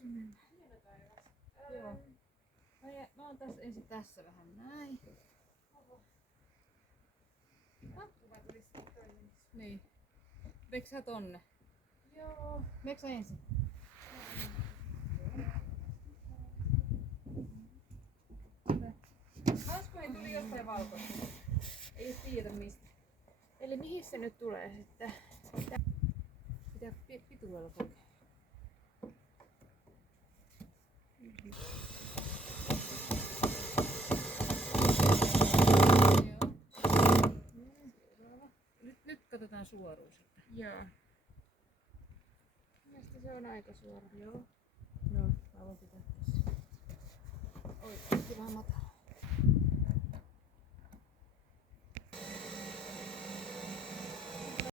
Tässä me mennään. Joo. Mä oon tässä ensin tässä vähän näin. Niin. Meneekö sä tonne? Joo. Meneekö sä ensin? Hanskoihin tuli jostain valkoista. Ei tiedä mistä. Eli mihin se nyt tulee sitten? Pitää pituudella kokeilla. Nyt katsotaan suoruus. Joo. Mielestäni se on aika suora. Joo. No, mä voin pitää tässä. Oi, vähän matala.